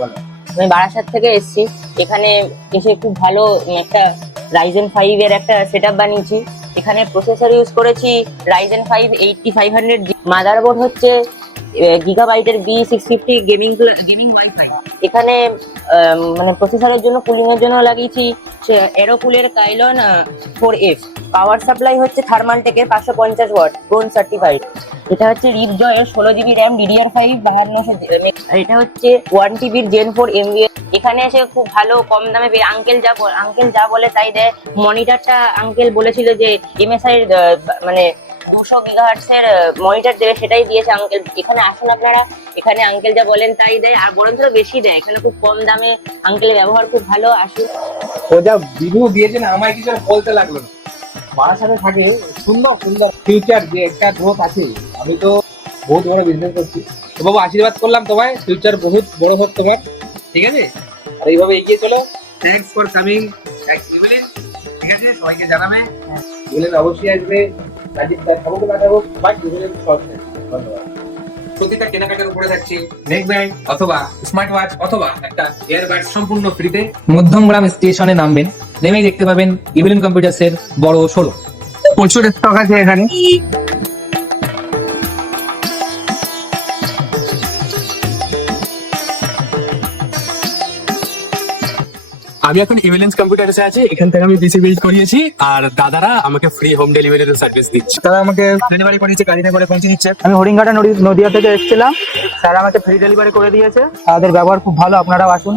বলো। আমি বারাসাত থেকে এসেছি। এখানে এসে খুব ভালো একটা রাইজেন 5 এর একটা সেটআপ বানিয়েছি। এখানে প্রসেসর ইউজ করেছি রাইজেন 5 8500, মাদারবোর্ড হচ্ছে গিগাবাইটের B650 গেমিং ওয়াইফাই। এখানে মানে প্রসেসরের জন্য কুলিং এর জন্য লাগিয়েছি এরোকুলের কাইলন 4F। পাওয়ার সাপ্লাই হচ্ছে থার্মালটেকের 550 ওয়াট ব্রোঞ্জ সার্টিফাইড। এটা হচ্ছে রিপজয়ের 16 GB র্যাম DDR5 5200। এটা হচ্ছে 1 TB Gen 4 MVA। এখানে এসে খুব ভালো কম দামে পেয়ে আঙ্কেল যা বলে তাই দেয়। মনিটরটা আঙ্কেল বলেছিল যে MSI এর মানে 200 GHz এর মনিটর দেবে, সেটাই দিয়েছে আঙ্কেল। এখানে আসুন আপনারা, এখানে আঙ্কেল যা বলেন তাই দেয়, আর বরঞ্চ বেশি দেয়। এখানে খুব কম দামে আঙ্কেলের ব্যবহার খুব ভালো। আসুন। ও যা রিভিউ দিয়েছে না, আমায় কিছু আর বলতে লাগলো না। বারাসাতে থাকে, সুন্দর সুন্দর ফিউচার যে একটা গ্রোথ আছে। আমি তো বহুত বড় বিজনেস করছি, তো বাবু আশীর্বাদ করলাম তোমায়, ফিউচার বহুত বড় হোক তোমার, ঠিক আছে? আর এইভাবে এগিয়ে চলো। Thanks for coming. ইভেলিন, ঠিক আছে, সবাইকে জানাবে। ইভেলিন অবশ্যই আসবে। রাজীব ভাই থাকুক না থাকুক, বাট ইভেলিন শর্ট। ধন্যবাদ। প্রতিটা কেনাকাটার উপরে থাকছে নেক ব্যান্ড অথবা স্মার্ট ওয়াচ অথবা একটা এয়ারবাড সম্পূর্ণ ফ্রিতে। মধ্যমগ্রাম স্টেশনে নামবেন, নেমেই দেখতে পাবেন ইভেলিন কম্পিউটার্স এর বড় শোরুম। প্রচুর স্টক আছে এখানে। আমি এখন ইভেলেন্স কম্পিউটারসে আছি। এখান থেকে আমি পিসি বিল্ড করিয়েছি, আর দাদারা আমাকে ফ্রি হোম ডেলিভারির সার্ভিস দিচ্ছে। তারা আমাকে ডেলিভারি করেছে, গাড়িতে করে পৌঁছে দিচ্ছে। আমি হরিণঘাটা নদিয়া থেকে এসেছিলাম, স্যার আমাকে ফ্রি ডেলিভারি করে দিয়েছে। তাদের ব্যবহার খুব ভালো, আপনারাও আসুন।